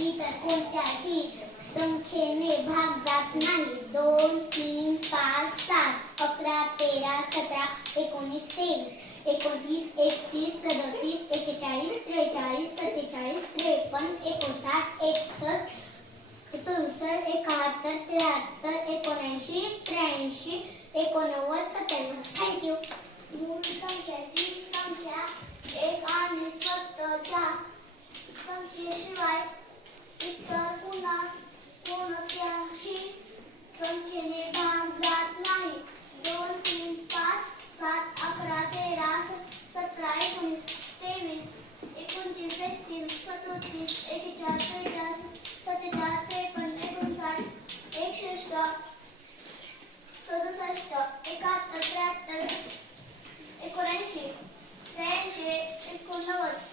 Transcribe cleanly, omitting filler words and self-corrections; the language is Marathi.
इतर कोणत्याही संख्येने भाग जात नाही. 2, 3, 5, 7, 11, 13, 17, 19, 23, 29, 31, 37, 41, 43, 47, 53, 59, 61, 67, 71, 73, 79, 83, 89, 97. थँक्यू. मूळ संख्याची संख्या 1 आणि 70च्या संख्येशिवाय इतर पुन्हा कोणत्याही संख्येने भाग जात नाही. 2, 3, 5, 7, 11, 13, 17, 19, 23, 29, 31, 37, 41, 43, 47, 53, 59, 61, 67, 71, 73, 79, 83, 89,